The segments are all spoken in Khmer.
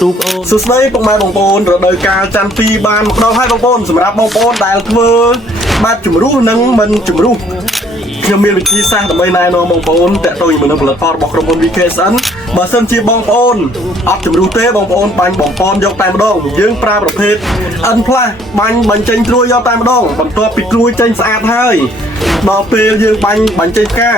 ទូកអូនសុស្ដីពុកម៉ែបងប្អូនរដូវកាលច័ន្ទពីបានមកដល់ហើយបងប្អូនសម្រាប់បងប្អូនដែលធ្វើបែបជំរុះនិងមិនជំរុះខ្ញុំមានវិធីសាស្ត្រដើម្បីណែនាំបងប្អូនតាក់ទងជាមួយនឹងផលិតផលរបស់ក្រុមហ៊ុន VKSN បើសិនជាបងប្អូនអត់ជំរុះទេបងប្អូនបាញ់បងប្អូនយកតែម្ដងយើងប្រើប្រភេទ N+ បាញ់បញ្ចេញត្រួយយកតែម្ដងបន្ទាប់ពីត្រួយចេញស្អាតហើយដល់ពេលយើងបាញ់បញ្ចេញផ្កា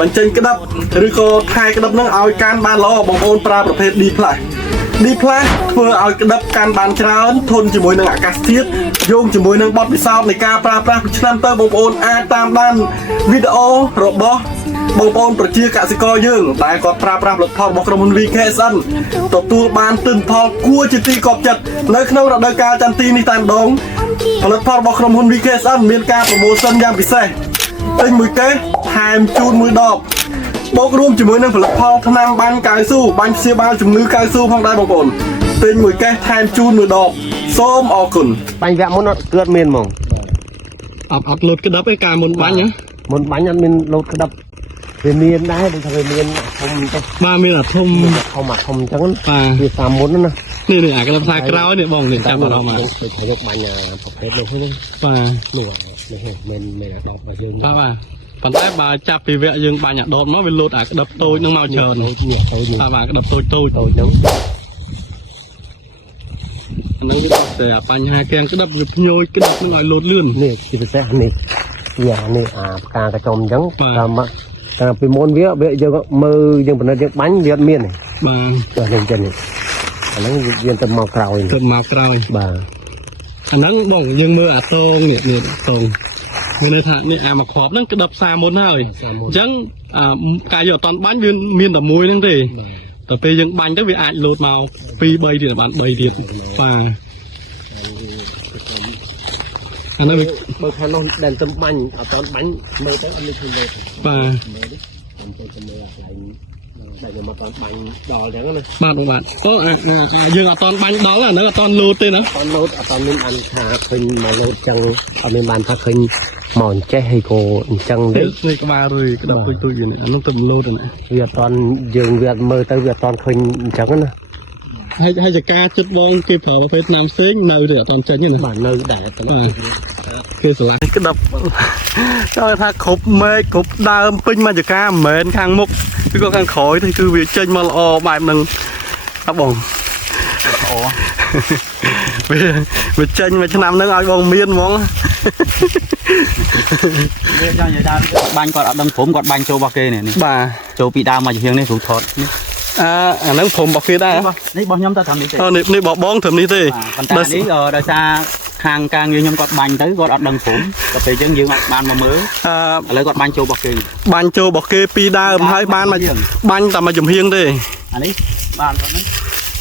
បញ្ចេញក្តាប់ឬក៏ថែក្តាប់នឹងឲ្យកាន់បានល្អបងប្អូនប្រើប្រភេទ D+ ធ្វើឲ្យក្តាប់កាន់បានច្រើនធន់ជាមួយនឹងអាកាសធាតុយោងជាមួយនឹងបទពិសោធន៍នៃការប្រើប្រាស់ពីឆ្នាំទៅបងប្អូនអាចតាមដានវីដេអូរបស់បងប្អូនប្រជាកសិករយើងដែលគាត់ប្រើប្រាស់ផលិតផលរបស់ក្រុមហ៊ុន VKSN ទទួលបានទិន្នផលគួរជាទីគាប់ចិត្តនៅក្នុងរដូវកាលចន្ទទីនេះតែម្ដងផលិតផលរបស់ក្រុមហ៊ុន VKSN មានការប្រមូលសិនយ៉ាងពិសេសទិញមួយកេសថែមជូនមួយដបបូករួមជាមួយនឹងផលិតផលថ្នាំបាញ់កៅស៊ូបាញ់ព្យាបាលជំងឺកៅស៊ូផងដែរបងប្អូនទិញមួយកេសថែមជូនមួយដបសូមអរគុណបាញ់វគ្គមុនអត់កើតមានហ្មងអត់លោតក្តាប់ឯការមុនបាញ់មុនបាញ់អត់មានលោតក្តាប់វាមានដែរដូចថាវាមានធំទៅបាទមានអាធំអញ្ចឹងបាទវាតាមមុនណានេះអាក្តាប់ផ្សាយក្រោយនេះបងនេះចាំអារម្មណ៍ដូចថាយកបាញ់ប្រភេទនោះហ្នឹងបាទនោះមិនអាដបរបស់យើងបាទប៉ុន្តែបើចាប់ពីវគ្គយើងបាញ់អាដបមកវាលោតអាក្តាប់តូចនឹងមកច្រើនបាទក្តាប់តូចហ្នឹងអានឹងវាតែបញ្ហាគាំងក្តាប់វាភ្ញយក្តាប់នឹងឲ្យលោតលឿននេះជាពិសេសនេះវានេះផ្កាកញ្ចុំអញ្ចឹងតាមពីមុនវាយើងមើលយើងពិនិត្យយើងបាញ់វាអត់មានទេបាទអញ្ចឹងអាហ្នឹងវាទៅមកក្រោយបាទអាហ្នឹងបងយើងមើលអាតងនេះតងមានន័យថានេះមកគ្រាប់ហ្នឹងក្តាប់សាមុនហើយអញ្ចឹងការយកអត់តាន់បាញ់វាមានតែមួយហ្នឹងទេតែពេលយើងបាញ់ទៅវាអាចលោតមក2 3ទៀតបាន3ទៀតបាទអានេះបើខាងនោះដែលទៅបាញ់អត់តាន់បាញ់មើលទៅអត់មានឃើញលោតបាទខ្ញុំទៅមើលអាកន្លែងតែខ្ញុំអត់តាន់បាញ់ដល់អញ្ចឹងណាបាទអូយើងអត់តាន់បាញ់ដល់អាហ្នឹងអត់តាន់លោតទេណាអត់លោតអត់តាន់មានបានថាឃើញមកលោតអញ្ចឹងអត់មានបានថាឃើញមកអញ្ចេះហើយក៏អញ្ចឹងទេនេះក្បាលរុយក្តាប់ទុយវានេះអានោះទៅលោតណាវាអត់តាន់យើងវាអត់មើលទៅវាអត់តាន់ឃើញអញ្ចឹងណាហើយចការចិត្តបងគេប្រើប្រភេទថ្នាំផ្សេងនៅទេអត់តាន់ចេញទេបាទនៅដែរគេស្រឡាញ់ក្តាប់គេថាគ្រប់មេឃគ្រប់ដើមពេញមកចការមិនមែនខាងមុខគឺក៏ខាងក្រោយទេគឺវាចេញមកល្អបែបហ្នឹងបងអូវាចេញមួយឆ្នាំហ្នឹងឲ្យបងមានហ្មងវាចង់និយាយដើមបាញ់គាត់អត់ដឹងព្រមគាត់បាញ់ចូលរបស់គេនេះបាទចូលពីដើមមកជាងនេះគ្រូថតនេះអាហ្នឹងព្រមរបស់គេដែរនេះរបស់ខ្ញុំទៅត្រឹមនេះទេនេះរបស់បងត្រឹមនេះទេប៉ុន្តែនេះដោយសារខាងការងារខ្ញុំគាត់បាញ់ទៅគាត់អត់ដឹងព្រមតែពេលយើងបានមកមើលឥឡូវគាត់បាញ់ចូលរបស់គេបាញ់ចូលរបស់គេពីដើមហើយបានមកបាញ់តែមកចំហៀងទេអានេះបានគាត់ហ្នឹង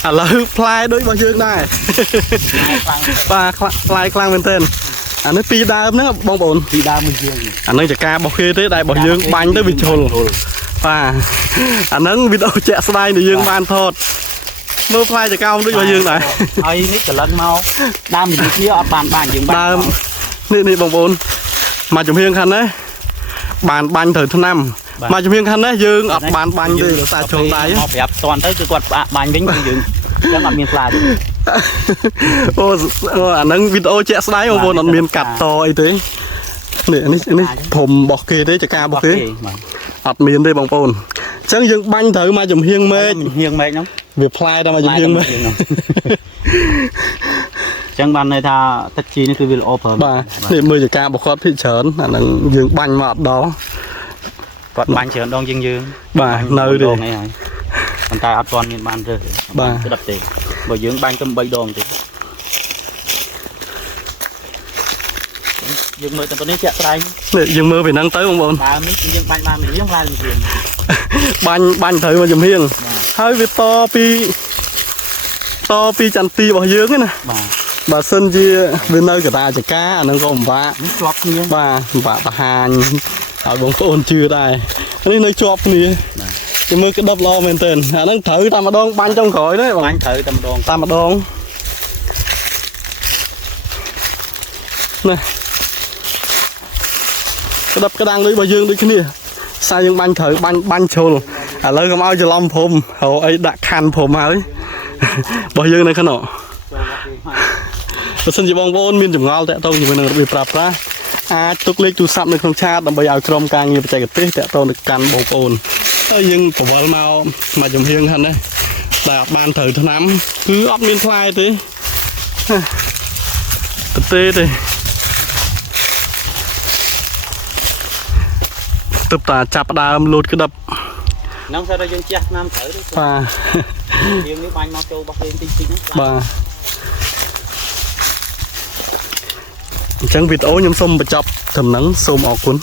ឥឡូវផ្លែដូចរបស់យើងដែរបាទផ្លែខ្លាំងមែនទែនអានេះពីដើមហ្នឹងបងប្អូនពីដើមមួយយើងអានឹងចការរបស់គេទេដែលរបស់យើងបាញ់ទៅវាជុលបាទអាហ្នឹងវីដេអូជាក់ស្ដែងដែលយើងបានថតមើលផ្លែចកោមដូចរបស់យើងដែរហើយនេះកលឹងមកដើមវិជាអត់បានបាញ់យើងដើមនេះបងប្អូនមកចំហៀងខាងនេះបានបាញ់ត្រូវថ្នាំមកចំហៀងខាងនេះយើងអត់បានបាញ់ទេដោយសារជុលដៃមកប្រាប់តន់ទៅគឺគាត់បាញ់វិញគឺយើងចឹងអត់មានខ្លាចអូអាហ្នឹងវីដេអូជាក់ស្ដែងបងប្អូនអត់មានកាត់តអីទេនេះព្រំរបស់គេទេចការរបស់គេអត់មានទេបងប្អូនអញ្ចឹងយើងបាញ់ត្រូវមកចំហៀងមេឃហ្នឹងវាផ្លែដល់មកចំហៀងមេឃអញ្ចឹងបានន័យថាទឹកជីនេះគឺវាល្អប្រើបាទនេះមើលចការរបស់គាត់ភិកច្រើនអាហ្នឹងយើងបាញ់មកអត់ដល់គាត់បាញ់ច្រើនដងជាងយើងបាទនៅទេប៉ុន្តែអត់ទាន់មានបានរើសបាទស្ដាប់ទេបើយើងបាញ់ទៅ3ដងទេយើងមើលតែនេះជាក់ស្ដែងនេះយើងមើលពីហ្នឹងទៅបងប្អូនដើមនេះយើងបាញ់បានយើងឡើងជាងបាញ់ត្រូវមកចំហៀងហើយវាតពីចន្ទទីរបស់យើងណាបើសិនជាវានៅកតាចការអាហ្នឹងក៏ពិបាកជាប់គ្នាបាទពិបាកបង្ហាញឲ្យបងប្អូនជឿដែរនេះនៅជាប់គ្នាគេមើលក្តាប់ល្អមែនទែនអាហ្នឹងត្រូវតែម្ដងបាញ់ចុងក្រោយទេបាញ់ត្រូវតែម្ដងណាក្តាប់ក្តាំងរបស់យើងដូចគ្នាសារយើងបាញ់ត្រូវបាញ់ជ្រុលឥឡូវកុំឲ្យច្រឡំព្រំហៅអីដាក់ខាន់ព្រំហើយ bao nhiêu này khăn nọ sân chỉ bong bồn miền chủng ngao tẹt tông chỉ mình bị prap ra tục lấy chú sắm được không cha đầm bây giờ trong càng nhiều chạy cái tết tẹt tông được căn bong bồn nhưng của vợ mau mà chủng hiên hẳn đấy là ban thời tháng 5 cứ ấp miên khoai thế tê đây tập ta chạp đàm lột cái đập nông sao đây dân chết nam thử đi và riêng nếu bánh mau trâu bắp lên tinh tinh bà chẳng vịt ố nhâm xôm bà chọc thầm nắng xôm ọc cuốn